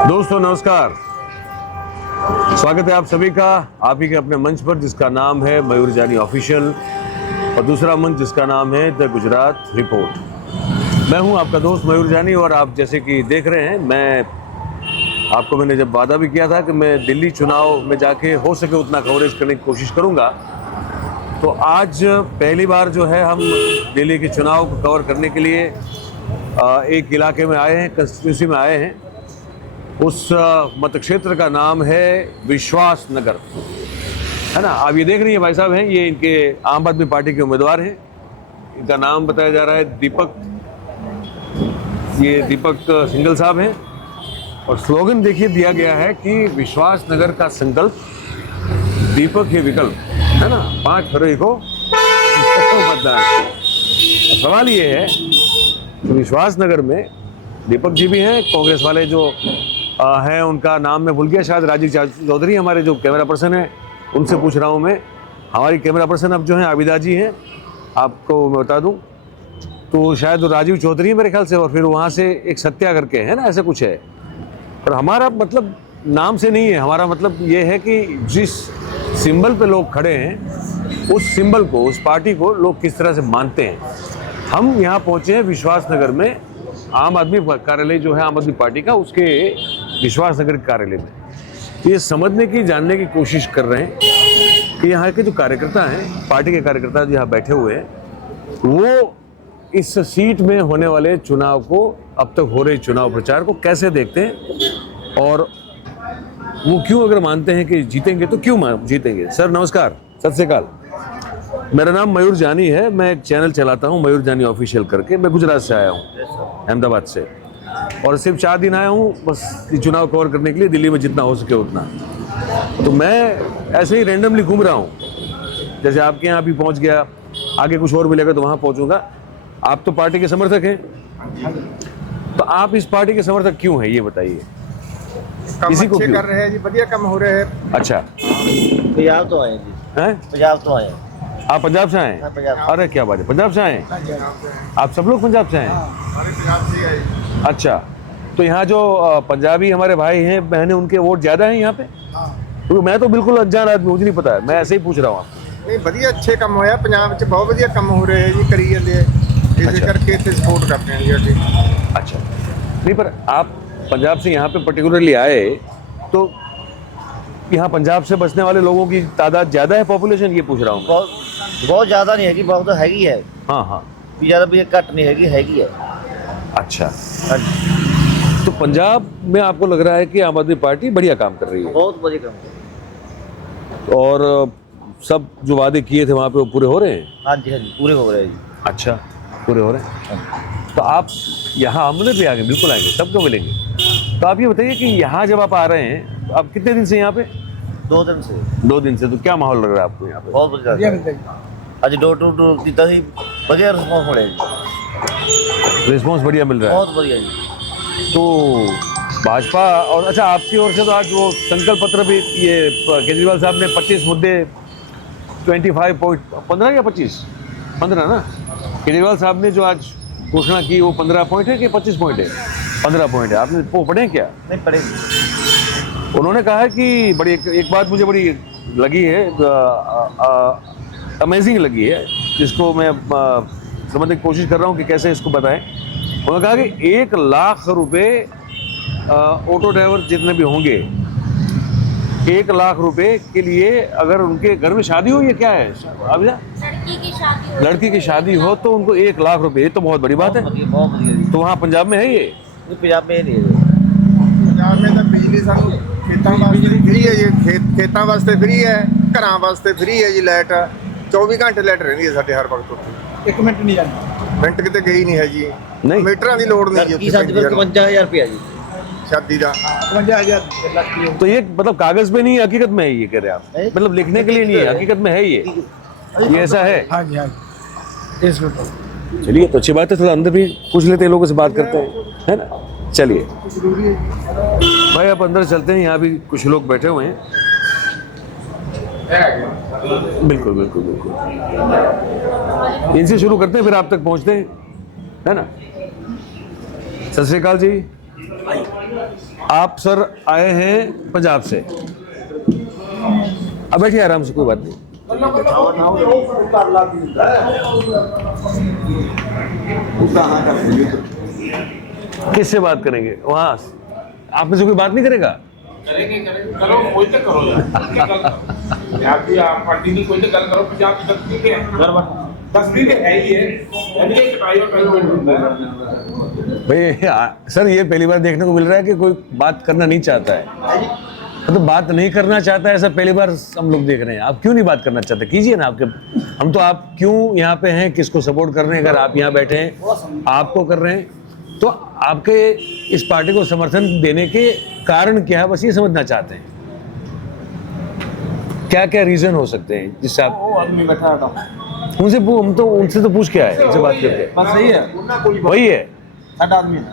दोस्तों नमस्कार, स्वागत है आप सभी का आप ही के अपने मंच पर जिसका नाम है मयूर जानी ऑफिशियल और दूसरा मंच जिसका नाम है द गुजरात रिपोर्ट। मैं हूं आपका दोस्त मयूर जानी और आप जैसे कि देख रहे हैं मैंने जब वादा भी किया था कि मैं दिल्ली चुनाव में जाके हो सके उतना कवरेज करने की कोशिश करूंगा, तो आज पहली बार जो है हम दिल्ली के चुनाव को कवर करने के लिए एक इलाके में आए हैं, कंस्टिट्यूंसी में आए हैं। उस मत क्षेत्र का नाम है विश्वास नगर, है ना। आप ये देख रही हैं भाई साहब हैं, ये इनके आम आदमी पार्टी के उम्मीदवार हैं। इनका नाम बताया जा रहा है दीपक, ये दीपक सिंघल साहब हैं। और स्लोगन देखिए दिया गया है कि विश्वास नगर का संकल्प, दीपक ही विकल्प, है ना। 5 फरवरी को मतदान। सवाल ये है कि विश्वास नगर में दीपक जी भी हैं, कांग्रेस वाले जो हैं उनका नाम मैं भूल गया, शायद राजीव चौधरी हमारे जो कैमरा पर्सन है उनसे पूछ रहा हूँ मैं। हमारी कैमरा पर्सन अब जो है आबिदा जी हैं, आपको मैं बता दूं तो शायद राजीव चौधरी मेरे ख्याल से, और फिर वहाँ से एक सत्या करके है ना, ऐसे कुछ है। पर हमारा मतलब नाम से नहीं है, हमारा मतलब ये है कि जिस सिंबल पे लोग खड़े हैं उस सिंबल को, उस पार्टी को लोग किस तरह से मानते हैं। हम यहाँ पहुँचे हैं विश्वास नगर में, आम आदमी कार्यालय जो है आम आदमी पार्टी का, उसके विश्वास नगर कार्यालय में। ये समझने की, जानने की कोशिश कर रहे हैं कि यहाँ के जो कार्यकर्ता हैं, पार्टी के कार्यकर्ता जो यहाँ बैठे हुए हैं, वो इस सीट में होने वाले चुनाव को, अब तक हो रहे चुनाव प्रचार को कैसे देखते हैं और वो क्यों, अगर मानते हैं कि जीतेंगे तो क्यों जीतेंगे। सर नमस्कार, सत श्री अकाल। मेरा नाम मयूर जानी है, मैं एक चैनल चलाता हूँ मयूर जानी ऑफिशियल करके। मैं गुजरात से आया हूँ, अहमदाबाद से, और सिर्फ 4 दिन आया हूँ बस चुनाव कवर करने के लिए, दिल्ली में जितना हो सके उतना। तो मैं ऐसे ही रैंडमली घूम रहा हूँ, जैसे आपके यहाँ भी पहुँच गया, आगे कुछ और मिलेगा तो वहाँ पहुँचूंगा। आप तो पार्टी के समर्थक हैं, तो आप इस पार्टी के समर्थक क्यों हैं ये बताइए। किसी को कर रहे हैं जी, बढ़िया काम हो रहे हैं। अच्छा, पंजाब तो आए जी, हैं पंजाब तो आए। आप पंजाब से आए हैं? पंजाब। अरे क्या बात है, पंजाब से आए हैं आप? सब लोग पंजाब से आए हैं? अच्छा, तो यहाँ जो पंजाबी हमारे भाई हैं, बहनें, उनके वोट ज़्यादा हैं यहाँ पे? क्योंकि मैं तो बिल्कुल अनजान आदमी, मुझे नहीं पता है, मैं ऐसे ही पूछ रहा हूँ आपको। नहीं, बढ़िया अच्छे काम होया पंजाब च, बहुत बढ़िया काम हो रहे हैं जी, करी जाते हैं, इस करके इतने सपोर्ट करते हैं जी। अच्छा, नहीं पर आप पंजाब से यहाँ पे पर्टिकुलरली आए, तो यहाँ पंजाब से बसने वाले लोगों की तादाद ज़्यादा है, पॉपुलेशन, ये पूछ रहा हूँ। बहुत ज़्यादा नहीं हैगी, बहुत हैगी है। हाँ हाँ, ज़्यादा भी घट नहीं हैगी है। अच्छा, तो पंजाब में आपको लग रहा है कि आम आदमी पार्टी बढ़िया काम कर रही है? बहुत बढ़िया काम। और सब जो वादे किए थे वहाँ पे वो पूरे हो रहे हैं? हाँ जी, हाँ जी, पूरे हो रहे हैं जी। अच्छा, पूरे हो रहे हैं। तो आप यहाँ आमने भी आएंगे? बिल्कुल आएंगे, सबको मिलेंगे। तो आप ये बताइए कि यहाँ जब आप आ रहे हैं, आप कितने दिन से यहाँ पे? 2 दिन से। 2 दिन से। तो क्या माहौल लग रहा है आपको यहाँ पे? बहुत बढ़िया। आज डोर टू डोर कितना ही बढ़िया रिस्पॉन्स मिला जी। रिस्पॉन्स बढ़िया मिल रहा है? बहुत बढ़िया जी। तो भाजपा और, अच्छा आपकी ओर से तो आज वो संकल्प पत्र भी, ये केजरीवाल साहब ने 25 मुद्दे, 15 या 15 ना, केजरीवाल साहब ने जो आज घोषणा की, वो 15 पॉइंट है कि 25 पॉइंट है? 15 पॉइंट है। आपने वो पढ़े क्या? नहीं पढ़े। उन्होंने कहा है कि बड़ी एक बात मुझे बड़ी लगी है, अमेजिंग लगी है, जिसको मैं समझने की कोशिश कर रहा हूँ कि कैसे इसको बताएं। उन्होंने कहा कि 1 लाख रुपए ऑटो ड्राइवर जितने भी होंगे, 1 लाख रुपए के लिए अगर उनके घर में शादी हो, ये क्या है अब, लड़की की शादी हो तो उनको 1 लाख रुपए, ये तो बहुत बड़ी बात है। बहुत बढ़िया। तो वहाँ पंजाब में है ये? पंजाब में नहीं है। पंजाब में तो बिजली सानू खेतों वास्ते फ्री है जी, खेतों वास्ते फ्री है, घरां वास्ते फ्री है जी। लाइट 24 घंटे लाइट रहती है साडे हर वक्त उत्थे, 1 मिनट नहीं जाती, मिनट किते गई नहीं है जी। नहीं, मीटरां दी लोड़ नहीं जी। शादी पर 55,000 रुपया जी, शादी का 55,000। तो ये मतलब कागज पे नहीं, हकीकत में है ये, कह रहे आप? मतलब लिखने के लिए नहीं है, हकीकत में है ये ऐसा है? हाँ जी, हाँ जी। चलिए, तो अच्छी बात है, थोड़ा अंदर भी पूछ लेते हैं, लोगों से बात करते हैं, है ना। चलिए भाई, आप अंदर चलते हैं, यहाँ भी कुछ लोग बैठे हुए हैं। बिल्कुल बिल्कुल बिल्कुल, इनसे शुरू करते हैं फिर आप तक पहुँचते हैं, है ना। सत श्री अकाल जी। आप सर आए हैं पंजाब से, अब बैठिए आराम से, कोई बात नहीं। किससे बात करेंगे वहाँ? आप में से कोई बात नहीं करेगा? करेंगे करो, कोई तो करो यार भी आप पार्टी की कोई तो गल करो। 50 तस्वीर के तस्वीर है ही है, यानी कि कटाई और पेमेंट होता है भाई सर, ये पहली बार देखने को मिल रहा है कि कोई बात करना नहीं चाहता है, मतलब बात नहीं करना चाहता है, ऐसा पहली बार हम लोग देख रहे हैं। आप क्यों नहीं बात करना चाहते? कीजिए ना। आपके हम तो आप क्यों यहाँ पे हैं, किसको सपोर्ट कर रहे हैं? अगर आप यहाँ बैठे हैं, आपको कर रहे हैं, तो आपके इस पार्टी को समर्थन देने के कारण क्या है, बस ये समझना चाहते हैं। क्या क्या रीजन हो सकते हैं जिससे आप? वो आदमी बैठा था, उनसे हम तो उनसे तो पूछ के आए, उनसे बात करके। बस सही है, वही है, 60 आदमी है,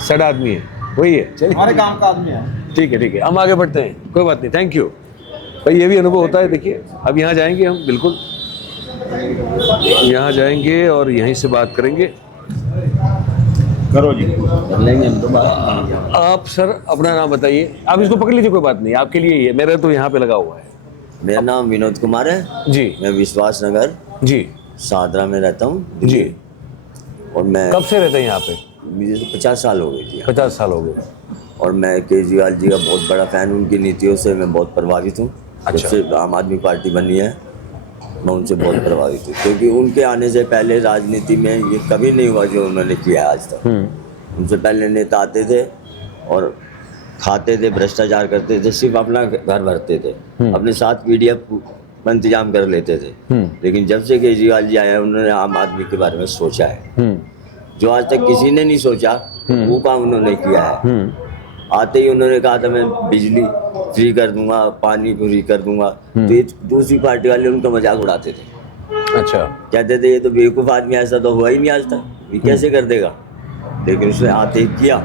60 आदमी है, वही है। चलिए हमारे काम का आदमी है। ठीक है, ठीक है, हम आगे बढ़ते हैं, कोई बात नहीं, थैंक यू। भाई ये भी अनुभव होता है। देखिए अब यहाँ जाएंगे हम, बिल्कुल यहाँ जाएंगे और यहीं से बात करेंगे। करो जी, लेंगे हम तो बात। आप सर अपना नाम बताइए। आप इसको पकड़ लीजिए, कोई बात नहीं, आपके लिए ही है, मेरा तो यहाँ पे लगा हुआ है। मेरा नाम विनोद कुमार है जी मैं विश्वास नगर जी सादरा में रहता हूँ जी। और मैं कब से रहते हैं यहाँ पे? मुझे तो 50 साल हो गए थे 50 साल हो गए। और मैं केजरीवाल जी का बहुत बड़ा फ़ैन हूँ। उनकी नीतियों से मैं बहुत प्रभावित हूँ। अच्छा। जब से आम आदमी पार्टी बनी है मैं उनसे बहुत प्रभावित हूँ, क्योंकि उनके आने से पहले राजनीति में ये कभी नहीं हुआ जो उन्होंने किया है आज तक। उनसे पहले नेता आते थे और खाते थे, भ्रष्टाचार करते थे, सिर्फ अपना घर भरते थे, अपने साथ पीडीएफ का इंतजाम कर लेते थे। लेकिन जब से केजरीवाल जी आए हैं उन्होंने आम आदमी के बारे में सोचा है, जो आज तक किसी ने नहीं सोचा वो काम उन्होंने किया है। आते ही उन्होंने कहा था मैं बिजली फ्री कर दूंगा, पानी फ्री कर दूंगा, तो ये दूसरी पार्टी वाले उनका मजाक उड़ाते थे। अच्छा। कहते थे ये तो बेवकूफ़ आदमी, ऐसा तो हुआ ही नहीं आज तक, ये कैसे कर देगा। लेकिन उसने आते ही किया।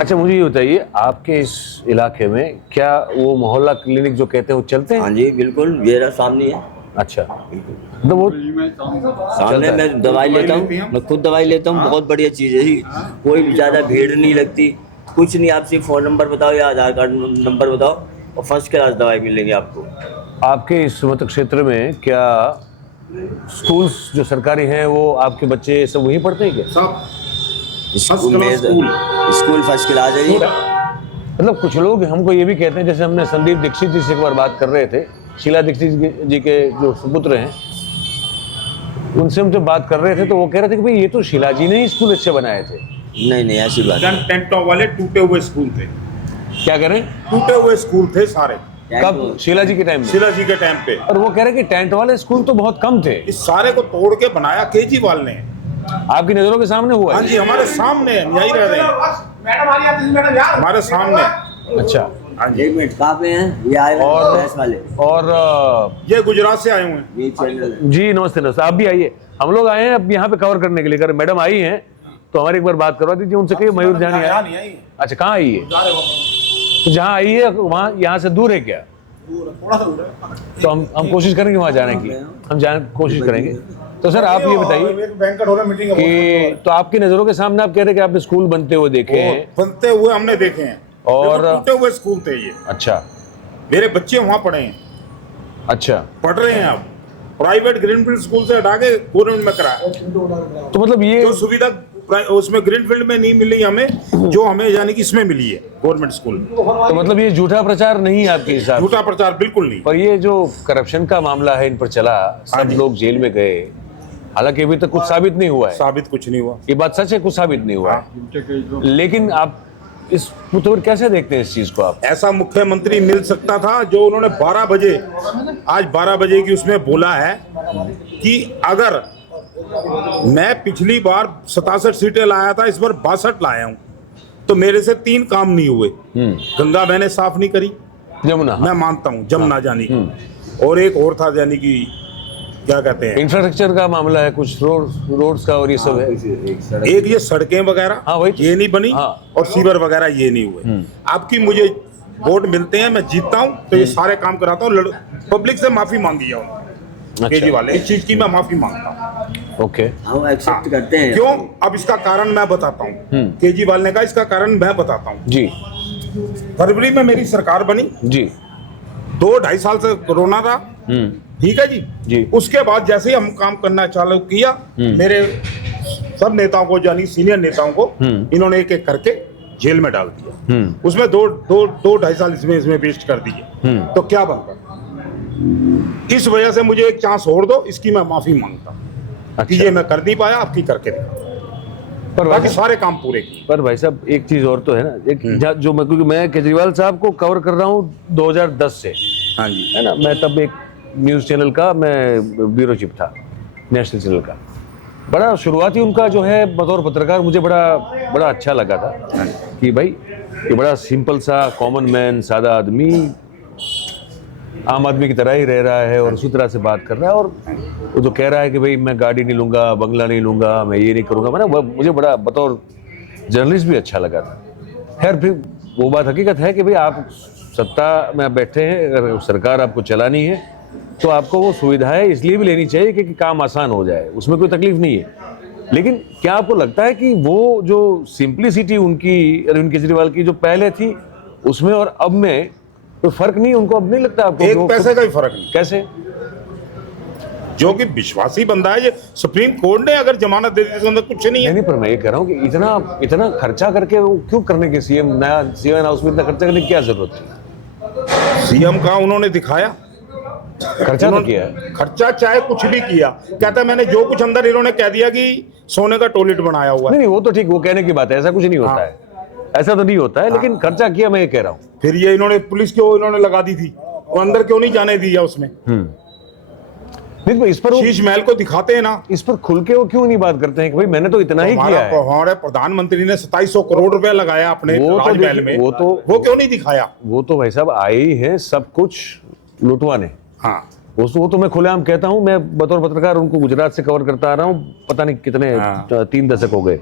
अच्छा मुझे ये बताइए, आपके इस इलाके में क्या वो मोहल्ला क्लिनिक जो कहते हैं वो चलते हैं? हाँ जी बिल्कुल, ये रहा सामने है। अच्छा, तो वो सामने मैं दवाई लेता हूँ, मैं खुद दवाई लेता हूँ, बहुत बढ़िया चीज़ है जी। कोई भी ज़्यादा भीड़ नहीं लगती, कुछ नहीं। आप सिर्फ फ़ोन नंबर बताओ या आधार कार्ड नंबर बताओ और फर्स्ट क्लास दवाई मिलेगी आपको। आपके इस मत क्षेत्र में क्या स्कूल्स जो सरकारी हैं वो आपके बच्चे सब वहीं पढ़ते हैं क्या? सब स्कूल में स्कूल फर्स्ट क्लास है जी। मतलब कुछ लोग हमको ये भी कहते हैं, जैसे हमने संदीप दीक्षित जी से एक बार बात कर रहे थे, शीला दीक्षित जी के जो सुपुत्र हैं, उनसे हम जब बात कर रहे थे तो वो कह रहे थे कि भाई ये तो शीला जी ने ही स्कूल अच्छे बनाए थे। नहीं ऐसी बात नहीं। टेंटों वाले टूटे हुए स्कूल थे, क्या करें? टूटे हुए स्कूल थे सारे, कब? शीला जी के टाइम में? शीला जी के टाइम पे। और वो कह रहे कि टेंट वाले स्कूल तो बहुत कम थे। इस सारे को तोड़ के बनाया केजरीवाल ने। आपकी नजरों के सामने हुआ हाँ है? जी, हमारे सामने यही रह रहे हैं, हमारे सामने। अच्छा। हाँ जी। 1 मिनट कहाँ पे हैं ये आए हुए और- प्रेस वाले? और ये गुजरात से आए हुए हैं। ये चैनल जी नमस्ते नमस्ते, आप भी आइए। हम लोग आए हैं अब यहाँ पे कवर करने के लिए। अगर मैडम आई हैं तो हमारी एक बार बात करवा दीजिए उनसे, कहिए मयूर जानी यहाँ है। नहीं आई है। अच्छा, कहाँ आई है? तो जहाँ आई है वहाँ यहाँ से दूर है क्या? थोड़ा सा दूर है। तो हम कोशिश करेंगे वहाँ जाने की, हम जाने की कोशिश करेंगे। तो सर आप ये बताइए एक बैंकट हो रहा मीटिंग कि तो आपकी नज़रों के सामने आप कह रहे हैं कि आपने स्कूल बनते हुए देखे हैं। बनते हुए हमने देखे हैं और- देखो, टूटे हुए स्कूल थे ये। अच्छा मेरे बच्चे वहाँ पढ़े हैं, अच्छा। पढ़ रहे हैं। अब प्राइवेट ग्रीनफील्ड स्कूल से हटा के गवर्नमेंट में कराया। तो मतलब ये जो सुविधा उसमें ग्रीनफील्ड में नहीं मिली हमें, जो हमें यानी कि इसमें मिली है गवर्नमेंट स्कूल में। तो मतलब ये झूठा प्रचार नहीं है आपके हिसाब से? झूठा प्रचार बिल्कुल नहीं। पर ये जो करप्शन का मामला है इन पर चला, हाँ सब जी। लोग जेल में गए, हालांकि अभी तक कुछ साबित नहीं हुआ है। साबित कुछ नहीं हुआ। ये बात सच है, कुछ साबित नहीं हुआ है। लेकिन आप इस पुतौर कैसे देखते हैं इस चीज को आप? ऐसा मुख्यमंत्री मिल सकता था जो उन्होंने 12 बजे, आज 12 बजे की उसमें बोला है कि अगर मैं पिछली बार 67 सीटें लाया था, इस बार 62 लाया हूं, तो मेरे से 3 काम नहीं हुए। गंगा मैंने साफ नहीं करी, जमुना, मैं मानता हूं, जमुना जानी की, और एक और था यानी कि क्या कहते हैं, इंफ्रास्ट्रक्चर का मामला है, कुछ रोड्स का और ये सब है। एक ये सड़कें वगैरह हाँ, वही तो। ये नहीं बनी, हाँ। और सीवर वगैरह ये नहीं हुए। आपकी मुझे वोट मिलते हैं, मैं जीतता हूं तो ये सारे काम कराता हूँ। पब्लिक से माफी मांगी है उन्होंने, केजरीवाल, इस चीज की मैं माफी मांगता हूँ। ओके। हम एक्सेप्ट करते हैं। क्यों? अब इसका कारण मैं बताता हूँ। केजरीवाल ने कहा इसका कारण मैं बताता हूँ। जी फरवरी में मेरी सरकार बनी, जी 2-2.5 साल से कोरोना था, ठीक है जी। जी। उसके बाद जैसे ही हम काम करना चालू किया, मेरे सब नेताओं को, यानी सीनियर नेताओं को इन्होंने एक एक करके जेल में डाल दिया। उसमें 2-2.5 साल इसमें वेस्ट कर दिए। तो क्या बनता? इस वजह से मुझे एक चांस और दो, इसकी मैं माफी मांगता हूं कि ये मैं कर नहीं पाया, आपकी करके दिखा। पर बाकी भाई सारे काम पूरे किए। पर भाई साहब एक चीज और तो है ना, एक जो मैं, क्योंकि मैं केजरीवाल साहब को कवर कर रहा हूँ 2010 से, हाँ जी। है ना। मैं तब एक न्यूज़ चैनल का मैं ब्यूरो चीफ था, नेशनल चैनल का। बड़ा शुरुआती उनका जो है बतौर पत्रकार मुझे बड़ा अच्छा लगा था कि भाई ये बड़ा सिंपल सा कॉमन मैन, सादा आदमी, आम आदमी की तरह ही रह रहा है और उसी तरह से बात कर रहा है। और वो जो कह रहा है कि भाई मैं गाड़ी नहीं लूँगा, बंगला नहीं लूँगा, मैं ये नहीं करूँगा, मैंने मुझे बड़ा बतौर जर्नलिस्ट भी अच्छा लगा था। खैर फिर वो बात हकीकत है कि भाई आप सत्ता में बैठे हैं, अगर सरकार आपको चलानी है तो आपको वो सुविधाएं इसलिए भी लेनी चाहिए कि काम आसान हो जाए, उसमें कोई तकलीफ नहीं है। लेकिन क्या आपको लगता है कि वो जो सिंप्लिसिटी उनकी, अरविंद केजरीवाल की जो पहले थी, उसमें और अब में कोई फर्क नहीं? उनको अब नहीं लगता आपको? एक पैसे का भी फर्क नहीं। कैसे? जो कि विश्वासी बंदा है, ये सुप्रीम कोर्ट ने अगर जमानत दे दी तो अंदर कुछ नहीं है। नहीं, पर मैं ये कह रहा हूँ कि इतना खर्चा करके वो क्यों करने के, सीएम हाउस में इतना खर्चा करने की क्या जरूरत थी? सीएम का उन्होंने दिखाया, खर्चा तो किया है। खर्चा चाहे कुछ भी किया, कहता है मैंने जो कुछ अंदर, इन्होंने कह दिया कि सोने का टॉयलेट बनाया हुआ है। नहीं, वो तो ठीक, वो कहने की बात है, ऐसा कुछ नहीं होता है, ऐसा तो नहीं होता है, लेकिन खर्चा किया, मैं ये कह रहा हूँ। फिर ये इन्होंने पुलिस क्यों इन्होंने लगा दी थी, वो अंदर क्यों नहीं जाने दिया उसमें? नहीं, तो इस पर शीश महल को दिखाते हैं ना, इस पर खुल के वो क्यों नहीं बात करते हैं कि भाई मैंने तो इतना ही किया है? हमारे प्रधानमंत्री ने 2700 करोड़ रुपए लगाया अपने राजमहल में, वो क्यों नहीं दिखाया? वो तो भाई साहब आए ही हैं सब कुछ लुटवाने। हाँ, वो तो मैं खुलेआम कहता हूँ, मैं बतौर पत्रकार उनको गुजरात से कवर करता आ रहा हूँ, पता नहीं कितने 3 दशक हो गए।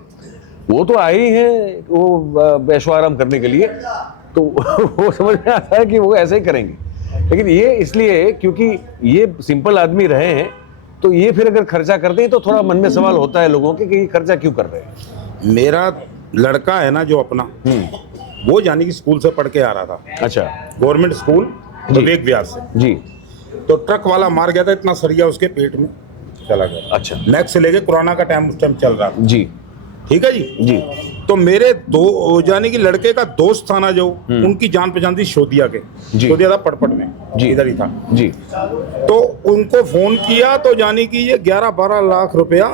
वो तो आए ही हैं वो ऐशो आराम करने के लिए, तो वो समझ में आता है कि वो ऐसे ही करेंगे। लेकिन ये इसलिए क्योंकि ये सिंपल आदमी रहे हैं, तो ये फिर अगर खर्चा करते हैं तो थोड़ा मन में सवाल होता है लोगों के कि ये खर्चा क्यों कर रहे हैं। मेरा लड़का है ना जो अपना, वो यानी कि स्कूल से पढ़ के आ रहा था, अच्छा, गवर्नमेंट स्कूल विवेक विहार से जी। तो ट्रक वाला मार गया था, इतना सरिया उसके पेट में चला गया। अच्छा, मैक्स से लेके कोरोना का टाइम उस टाइम चल रहा था, जी ठीक है जी। जी। तो मेरे दो यानी कि लड़के का दोस्त था ना जो, उनकी जान पहचान थी शोधिया के, जी। शोधिया था पटपट में, जी। इधर ही था जी। तो उनको फोन किया तो यानी कि ये 11-12 लाख रुपया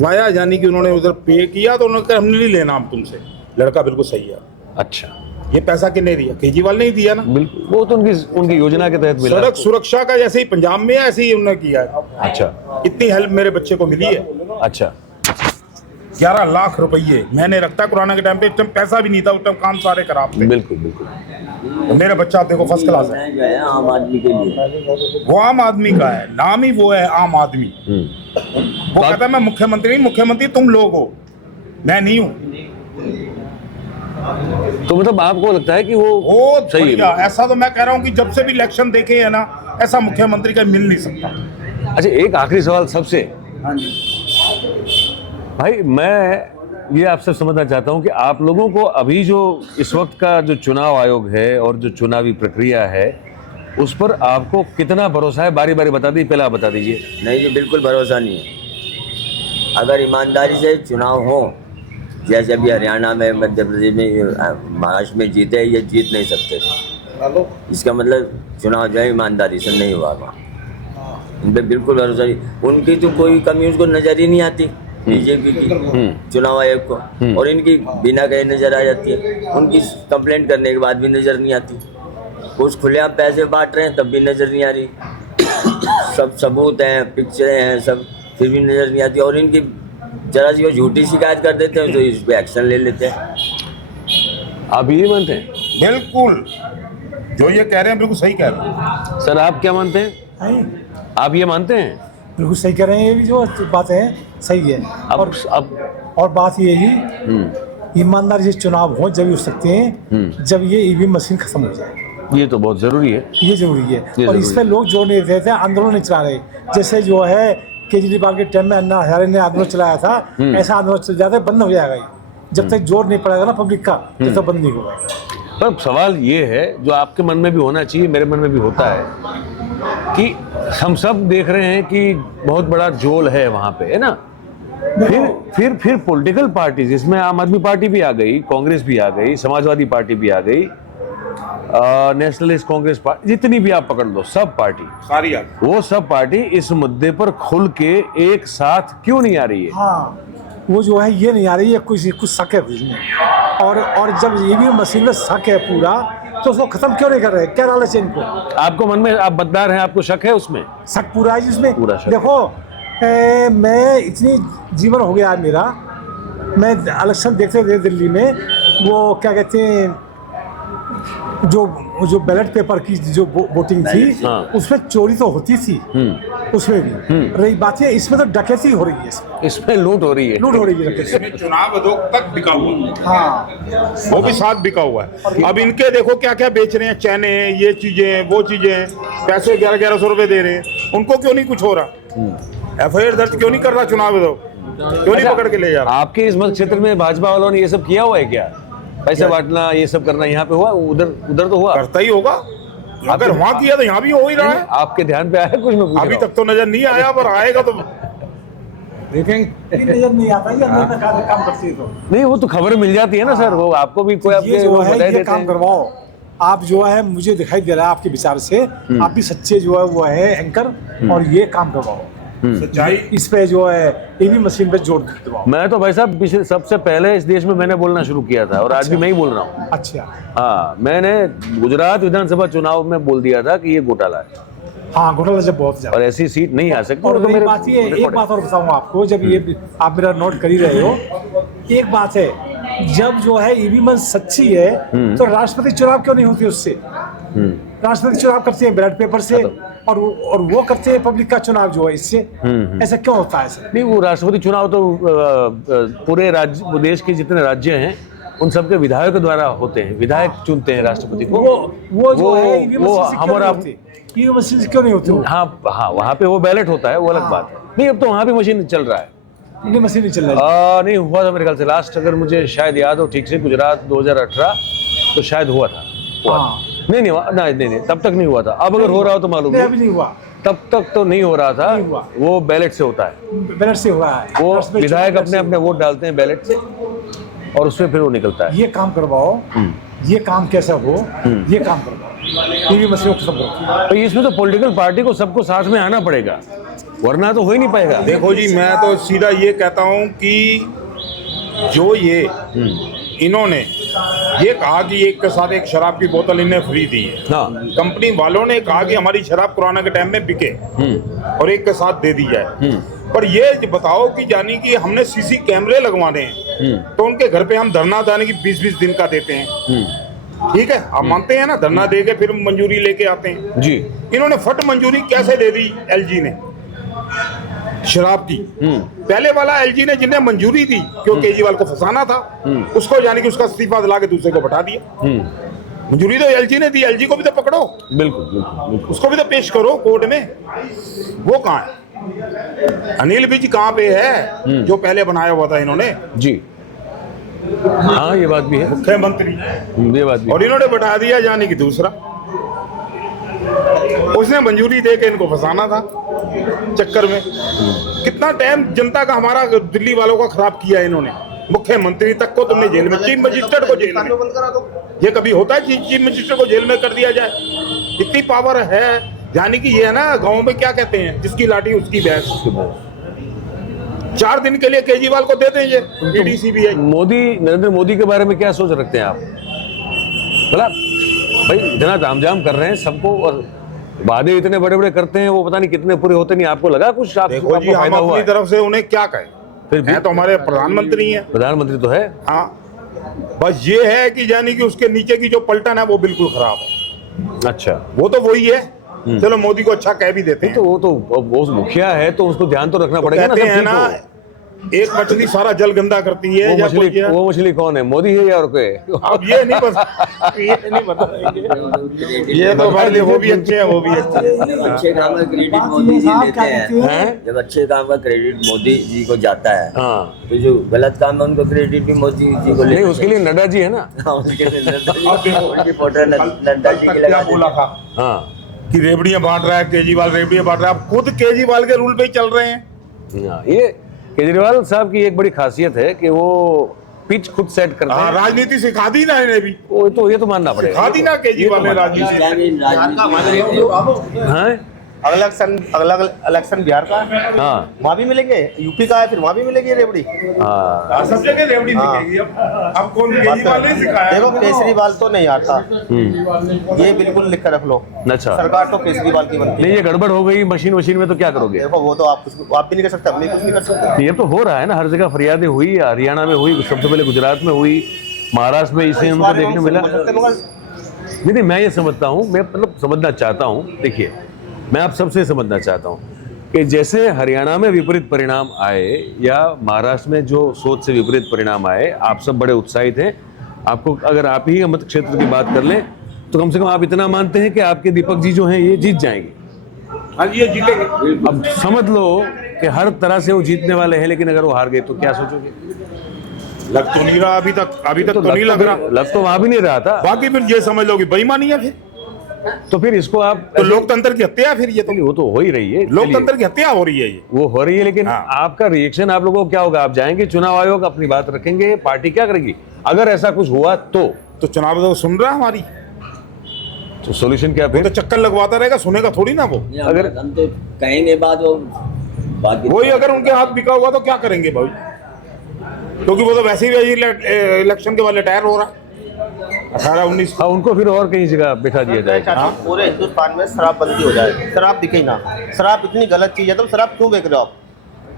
वाया यानी कि उन्होंने उधर पे किया, तो उन्होंने कहा हमने नहीं लेना हम तुमसे। लड़का बिल्कुल सही है। अच्छा, ये पैसा किसने दिया? केजरीवाल ने ही दिया ना। बिल्कुल, वो तो उनकी योजना के तहत मिला। सड़क सुरक्षा का जैसे ही पंजाब में है, ऐसे ही उन्होंने किया है। अच्छा, इतनी हेल्प मेरे बच्चे को मिली है। अच्छा, 11 लाख रुपये मैंने रखता कोरोना के टाइम पे, इस टाइम पैसा भी नहीं था, उस टाइम काम सारे खराब थे। बिल्कुल बिल्कुल। तो मेरा बच्चा आप देखो फर्स्ट क्लास है। जो है आम आदमी के लिए, वो आम आदमी का है, नाम ही वो है आम आदमी। वो कहता है मैं मुख्यमंत्री नहीं, मुख्यमंत्री तुम लोग हो, मैं नहीं हूँ। तो मतलब आपको लगता है कि वो बहुत सही बढ़िया। है? ऐसा तो मैं कह रहा हूँ कि जब से भी इलेक्शन देखे है ना, ऐसा मुख्यमंत्री का मिल नहीं सकता। अच्छा, एक आखिरी सवाल सबसे, हाँ जी। भाई मैं ये आपसे समझना चाहता हूँ कि आप लोगों को अभी जो इस वक्त का जो चुनाव आयोग है और जो चुनावी प्रक्रिया है, उस पर आपको कितना भरोसा है? बारी बारी बता दी, पहले आप बता दीजिए। नहीं जी, बिल्कुल भरोसा नहीं है। अगर ईमानदारी से चुनाव हो, जैसे अभी हरियाणा में, मध्य प्रदेश में, महाराष्ट्र में जीते, ये जीत नहीं सकते। इसका मतलब चुनाव जो है ईमानदारी से नहीं हुआ वहाँ। इन पर बिल्कुल भरोसा नहीं। उनकी तो कोई कमी उसको नजर ही नहीं आती, बीजेपी की चुनाव आयोग को, और इनकी बिना कहीं नजर आ जाती है। उनकी कंप्लेंट करने के बाद भी नजर नहीं आती। कुछ खुलेआम पैसे बांट रहे हैं तब भी नजर नहीं आ रही। सब सबूत हैं, पिक्चरें हैं, सब, फिर भी नजर नहीं आती। और इनकी जरा सी वो झूठी शिकायत कर देते हैं तो इस पर एक्शन ले लेते हैं। आप ये मानते हैं? बिल्कुल, जो ये कह रहे हैं बिल्कुल सही कह रहे हैं। सर आप क्या मानते हैं? आप ये मानते हैं? बिल्कुल सही कह रहे हैं, ये भी जो बात है सही है। और बात ये ही, ईमानदारी से चुनाव हो जब ही हो सकते हैं जब ये ईवीएम मशीन खत्म हो जाए। ये तो बहुत जरूरी है, ये जरूरी है। और जरूरी इस पर लोग जोर नहीं देते, आंदोलन नहीं चला रहे। जैसे जो है केजरीवाल के टाइम में अन्ना हजारे ने आंदोलन चलाया था, ऐसा आंदोलन चल जाता है, बंद हो जाएगा ये। जब तक जोर नहीं पड़ेगा ना पब्लिक का, तब तक बंद नहीं होगा। पर सवाल ये है जो आपके मन में भी होना चाहिए, मेरे मन में भी होता है, कि हम सब देख रहे हैं कि बहुत बड़ा जोल है वहां पे, है ना। फिर पॉलिटिकल पार्टी, जिसमें आम आदमी पार्टी भी आ गई, कांग्रेस भी आ गई, समाजवादी पार्टी भी आ गई, नेशनलिस्ट कांग्रेस पार्टी, जितनी भी आप पकड़ लो, सब पार्टी, सारी वो सब पार्टी इस मुद्दे पर खुल के एक साथ क्यों नहीं आ रही है? हाँ, वो जो है ये नहीं आ रही है, कुछ शक है उसमें। और जब ईवीएम मशीन में शक है पूरा, तो उसको खत्म क्यों नहीं कर रहे? क्या लालच है इनको? आपको मन में, आप मतदार हैं, आपको शक है उसमें? शक पूरा है जिसमें। पूरा शक देखो, मैं इतनी जीवन हो गया है मेरा, मैं इलेक्शन देखते थे दिल्ली में, वो क्या कहते हैं, जो बैलेट पेपर की जो वोटिंग थी, हाँ। उसमें चोरी तो होती थी, उसमें भी रही बात है, इसमें तो डकैती हो रही है, इसमें लूट हो रही है। लूट हो रही है डकैती। इसमें चुनाव तक बिका हुआ है। हाँ, वो भी साथ बिका हुआ है। अब इनके देखो क्या क्या बेच रहे हैं, चैने, ये चीजें, वो चीजें, पैसे 1100 रुपए दे रहे हैं, उनको क्यों नहीं कुछ हो रहा? FIR दर्ज क्यों नहीं कर रहा चुनाव क्यों नहीं पकड़ के ले जा रहा? आपके इस मत क्षेत्र में भाजपा वालों ने ये सब किया हुआ है क्या? पैसे बांटना, ये सब करना यहाँ पे हुआ? उधर तो हुआ, करता ही होगा। अगर वहां किया तो यहाँ भी हो ही रहा है। आपके ध्यान पे आया कुछ? मैं पूछ अभी रहा हूँ। तक तो नजर नहीं आया, पर आएगा तो देखेंगे। नजर नहीं आता, ये अंदर तक काम करती है तो। नहीं, वो तो खबर मिल जाती है ना सर, वो आपको भी कोई ये आपके जो वो है बधाई ये देते काम हैं। करवाओ आप, जो है मुझे दिखाई दे रहा है आपके विचार से, आप भी सच्चे जो है वो है एंकर, और ये काम करवाओ, सच्चाई। इस पे जो है ईवीएम मशीन पे जोर दिलवाओ। मैं तो भाई साहब पिछले सबसे पहले इस देश में मैंने बोलना शुरू किया था, और आज भी मैं ही बोल रहा हूँ। अच्छा, हाँ, मैंने गुजरात विधानसभा चुनाव में बोल दिया था कि ये घोटाला है, हाँ, घोटाला जब बहुत ज्यादा। और ऐसी सीट नहीं आ सकती। और वो तो एक मेरे बात ये, एक रिकॉर्ड बात और बताऊंगा आपको, जब ये आप मेरा नोट कर ही रहे हो, एक बात है, जब जो है ईवीएम सच्ची है, तो राष्ट्रपति चुनाव क्यों नहीं होती उससे? राष्ट्रपति चुनाव करते हैं बैलेट पेपर से, और वो करते हैं पब्लिक का चुनाव जो है इससे। ऐसा क्यों होता है सर? नहीं, वो राष्ट्रपति चुनाव तो पूरे राज्य, देश के जितने राज्य हैं उन सबके विधायक द्वारा होते हैं, विधायक चुनते हैं राष्ट्रपति को। वो जो है ईवीएम वो मशीन से हम क्यों और नहीं आप, होती? ईवीएम मशीन से क्यों नहीं होती? हाँ हाँ, वहाँ पे वो बैलेट होता है, वो अलग बात है। नहीं, अब तो वहाँ भी मशीन चल रहा है। नहीं, मशीन नहीं चल रही है। नहीं हुआ था मेरे ख्याल से लास्ट, अगर मुझे शायद याद हो ठीक से, गुजरात 2018 तो शायद हुआ था। हाँ। नहीं हुआ, नहीं, तब तक नहीं हुआ था। अब अगर हो रहा हो तो मालूम नहीं, नहीं, अभी नहीं हुआ, तब तक तो नहीं हो रहा था। नहीं हुआ। वो बैलेट से होता है, बैलेट से हुआ है। वो राष्ट्रपति विधायक चुनाव अपने अपने वोट डालते हैं बैलेट से, और उसमें फिर वो निकलता है। ये काम करवाओ, ये काम कैसा हो, ये काम करवाओ, ईवीएम मशीन को खत्म करो। तो इसमें तो पॉलिटिकल पार्टी को सबको साथ में आना पड़ेगा, वरना तो हो ही नहीं पाएगा। देखो जी, मैं तो सीधा ये कहता हूँ कि जो ये इन्होंने ये कहा कि एक के साथ एक शराब की बोतल इन्हें फ्री दी है। हाँ। कंपनी वालों ने कहा कि हमारी शराब कोरोना के टाइम में बिके और एक के साथ दे दी जाए। पर ये बताओ कि जानी कि हमने सीसी कैमरे लगवाने हैं, तो उनके घर पे हम धरना देने की 20-20 दिन का देते हैं। ठीक है, आप मानते हैं ना, धरना दे के फिर मंजूरी लेके आते हैं जी। इन्होंने फट मंजूरी कैसे दे दी LG ने शराब की? पहले वाला LG ने जिन्हें मंजूरी दी, क्यों केजरीवाल को फंसाना था, उसको यानी कि उसका इस्तीफा दिला के दूसरे को बैठा दिया। मंजूरी तो LG ने दी, LG को भी तो पकड़ो, बिल्कुल बिल्कुल। उसको भी तो पेश करो कोर्ट में। वो कहाँ है? अनिल विज कहाँ पे है जो पहले बनाया हुआ था इन्होंने? जी हाँ, ये बात भी है, मुख्यमंत्री, ये बात भी है। और इन्होंने बैठा दिया यानी कि दूसरा। उसने मंजूरी दे के इनको फंसाना था चक्कर में। कितना टाइम जनता का, हमारा दिल्ली वालों का खराब किया इन्होंने। मुख्यमंत्री तक को तुमने जेल में, चीफ मजिस्ट्रेट को जेल में। ये कभी होता है चीफ मजिस्ट्रेट को जेल में कर दिया जाए? इतनी पावर है, यानी कि ये है ना, गाँव में क्या कहते हैं, जिसकी लाठी उसकी भैंस। 4 दिन के लिए केजरीवाल को दे देंगे ED CBI। नरेंद्र मोदी के बारे में क्या सोच रखते हैं आप? बोला भाई, इतना तामझाम कर रहे हैं सबको, और वादे इतने बड़े बड़े करते हैं, वो पता नहीं कितने पूरे होते नहीं। आपको लगा कुछ? देखो जी, हम अपनी तरफ से उन्हें क्या कहें, फिर भी तो हमारे प्रधानमंत्री हैं। प्रधानमंत्री तो है। हाँ, बस ये है कि यानी कि उसके नीचे की जो पलटन है वो बिल्कुल खराब है। अच्छा, वो तो वही है। चलो मोदी को अच्छा कह भी देते हैं। तो वो मुखिया है, तो उसको ध्यान तो रखना पड़ेगा ना, कहते सब हैं ठीक ना हो। एक मछली सारा जल गंदा करती है या कोई क्या? वो मछली कौन है, मोदी है या और कोई? अब ये नहीं बताएंगे। ये तो भाई वो भी अच्छे हैं, वो भी अच्छे हैं। अच्छे काम का क्रेडिट मोदी जी लेते हैं। जब अच्छे काम का क्रेडिट मोदी जी को जाता है, हाँ, तो जो गलत काम है उनको क्रेडिट भी मोदी जी को नहीं, लेना उसके लिए नड्डा जी है ना। चाहिए। उसके लिए उनकी फोटो नड्डा जी की क्या लगा बोला था हाँ कि रेवड़ियां बांट रहा है केजरीवाल, रेवड़ियां बांट रहा है। आप खुद केजरीवाल के रूल पे ही चल रहे हैं। हाँ, ये केजरीवाल साहब की एक बड़ी खासियत है कि वो पिच खुद सेट करते हाँ, हैं। राजनीति सिखा दी ना इन्हें भी, वो तो ये तो मानना पड़ेगा। सिखा दी ना केजरीवाल ने राजनीति। राजनीति हाँ अगला इलेक्शन बिहार का है, हाँ वहाँ भी मिलेंगे, यूपी का है फिर वहाँ भी मिलेगी रेवड़ी। हाँ, सब जगह रेवड़ी दिखेगी। अब कौन केजरीवाल ने सिखाया? देखो केजरीवाल तो नहीं आता, ये बिल्कुल लिख कर रख लो। अच्छा, सरकार तो केजरीवाल की बनती है। नहीं ये गड़बड़ हो गई मशीन में तो क्या करोगे? देखो वो तो आप भी नहीं कर सकते, हम भी कुछ नहीं कर सकते। ये तो हो रहा है ना, हर जगह फरियादें हुई, हरियाणा में हुई, सबसे पहले गुजरात में हुई, महाराष्ट्र में इसे उनको देखने मिला। नहीं, मैं ये समझता हूँ, मैं मतलब समझना चाहता हूँ, देखिए मैं आप सबसे समझना चाहता हूँ कि जैसे हरियाणा में विपरीत परिणाम आए या महाराष्ट्र में जो सोच से विपरीत परिणाम आए, आप सब बड़े उत्साहित हैं। आपको अगर आप ही मत क्षेत्र की बात कर लें तो कम से कम आप इतना मानते हैं कि आपके दीपक जी जो हैं ये जीत जाएंगे। हाँ, ये जीतेंगे। अब समझ लो कि हर तरह से वो जीतने वाले हैं, लेकिन अगर वो हार गए तो क्या सोचोगे? लग तो नहीं रहा अभी तक तो नहीं लग रहा। लग तो वहां भी नहीं रहा था। बाकी फिर ये समझ लो कि बेईमानी है फिर, तो फिर इसको आप तो लोकतंत्र की हत्या है फिर ये तो। वो तो हो ही रही है, लोकतंत्र की हत्या हो रही है ये। वो हो रही है, लेकिन हाँ। आपका रिएक्शन आप लोगों को क्या होगा? आप जाएंगे चुनाव आयोग, अपनी बात रखेंगे, पार्टी क्या करेगी अगर ऐसा कुछ हुआ तो चुनाव तो सुन रहा है हमारी, तो सॉल्यूशन क्या वो फिर? तो चक्कर लगवाता रहेगा, सुनेगा थोड़ी ना वो। अगर हम तो कहेंगे बात, वो बाकी वही अगर उनके हाथ बिका हुआ तो क्या करेंगे भाई, क्योंकि वो तो वैसे ही इलेक्शन के बाद रिटायर हो रहा है 18-19। हाँ, उनको फिर और कहीं जगह बिठा दिया जाएगा। पूरे हिंदुस्तान में शराबबंदी हो जाए, शराब दिखे ही ना। शराब इतनी गलत चीज है, तुम शराब क्यों बेच रहे हो आप?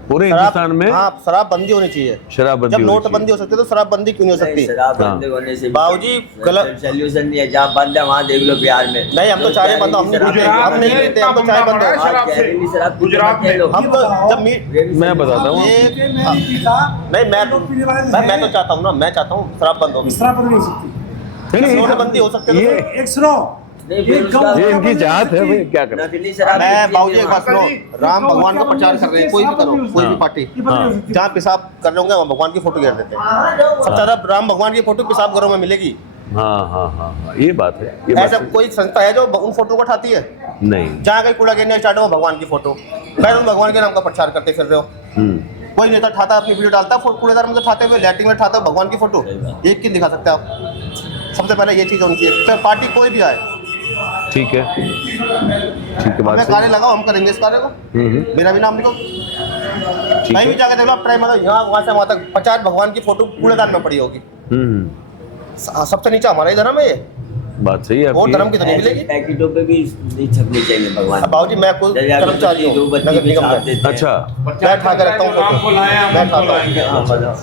पूरे हिंदुस्तान में हाँ, शराबबंदी होनी चाहिए। शराबबंदी जब होनी नोटबंदी हो सकती है तो शराबबंदी क्यों नहीं हो सकती? शराब बंद होने से बाबूजी गलत सोल्यूशन नहीं है। जहाँ बंद है वहाँ देख लो बिहार में। नहीं, हम तो चाय बंद, हम नहीं पीते, हम नहीं पीते, हम तो चाय बंद है। गुजरात में हम तो जब मैं बताता हूँ, नहीं मैं तो चाहता हूँ ना, मैं चाहता हूँ शराब बंद हो, नोटबंदी हो सकती है। ये इनकी चाहत है भाई, क्या करें? नकली शराब मैं बाबूजी एक बात सुनो, राम भगवान का प्रचार कर रहे हैं, कोई भी करो, कोई भी पार्टी, जहाँ पेशाब कर रहे होंगे वहाँ भगवान की फोटो घेर देते हैं। सबसे ज्यादा राम भगवान की फोटो पेशाब घरों में मिलेगी। हाँ हाँ हाँ हाँ, ये बात है, ये बात ऐसा है। कोई संस्था है जो उन फोटो को उठाती है? नहीं, जहाँ कहीं कूड़ा गिरने स्टार्ट हो भगवान की फोटो, मैं तुम भगवान के नाम का प्रचार करते फिर रहे हो। कोई नेता उठाता अपनी वीडियो डालता कूड़ेदार में उठाते हुए, लैट्रिन में उठाता भगवान की फोटो, एक की दिखा सकते हैं आप? सबसे पहले ये चीज होनी चाहिए, चाहे पार्टी कोई भी आए। ठीक है, ठीक है, बात मैं सही। कार्य लगाओ, हम करेंगे इस कार्य को, मेरा भी नाम लिखो। कहीं भी जाकर देख लो, ट्राई मारो, यहाँ वहाँ से वहाँ तक 50 भगवान की फोटो कूड़ेदान में पड़ी होगी। सबसे नीचे हमारा ही धर्म है ये, बात सही है और आपकी। धर्म की तो नहीं मिलेगी। पैकेटों पे भी नहीं छपनी चाहिए भगवान। बाबूजी मैं कोई कर्मचारी हूँ नगर निगम में, अच्छा, मैं उठा के रखता हूँ फोटो, मैं उठाता हूँ।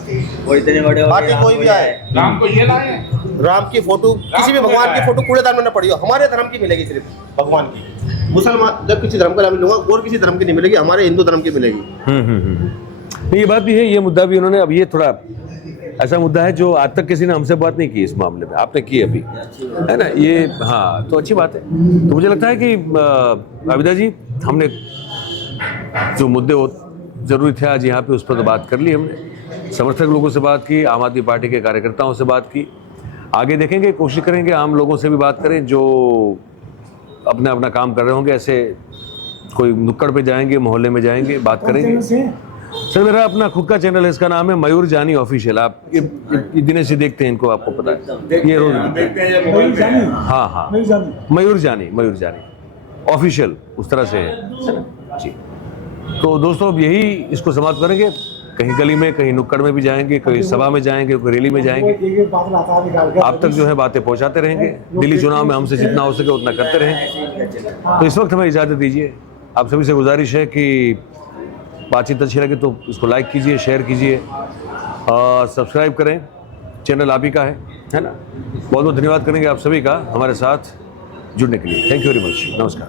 वो इतने बड़े पार्टी कोई भी आए, राम को ये लाए, राम की फोटो, किसी भी भगवान की फोटो कूड़ेदान में न पड़ी हो, हमारे धर्म की मिलेगी सिर्फ भगवान की। मुसलमान जब किसी धर्म का नाम लूंगा और किसी धर्म की नहीं मिलेगी, हमारे हिंदू धर्म की मिलेगी। नहीं, ये बात भी है, ये मुद्दा भी उन्होंने, अब ये थोड़ा ऐसा मुद्दा है जो आज तक किसी ने हमसे बात नहीं की इस मामले में, आपने की अभी, है ना? ये हाँ, तो अच्छी बात है। तो मुझे लगता है कि आबिदा जी, हमने जो मुद्दे जरूरी थे आज यहाँ पे उस पर तो बात कर ली हमने, समर्थक लोगों से बात की, आम आदमी पार्टी के कार्यकर्ताओं से बात की, आगे देखेंगे, कोशिश करेंगे आम लोगों से भी बात करें जो अपना अपना काम कर रहे होंगे। ऐसे कोई नुक्कड़ पे जाएंगे, मोहल्ले में जाएंगे, बात करेंगे। सर, मेरा अपना खुद का चैनल है, इसका नाम है मयूर जानी ऑफिशियल। आप ये दिनेश जी देखते हैं इनको, आपको पता है, ये रोज हाँ हाँ, मयूर जानी ऑफिशियल, उस तरह से है जी। तो दोस्तों, अब यही इसको समाप्त करेंगे। कहीं गली में, कहीं नुक्कड़ में भी जाएंगे, कहीं सभा में जाएंगे, कोई रैली में जाएंगे, आप तक जो है बातें पहुंचाते रहेंगे। दिल्ली चुनाव में हमसे जितना हो सके उतना करते रहेंगे। तो इस वक्त हमें इजाज़त दीजिए। आप सभी से गुजारिश है कि बातचीत अच्छी लगे तो इसको लाइक कीजिए, शेयर कीजिए, सब्सक्राइब करें, चैनल आप ही का है ना? बहुत बहुत धन्यवाद करेंगे आप सभी का हमारे साथ जुड़ने के लिए। थैंक यू वेरी मच, नमस्कार।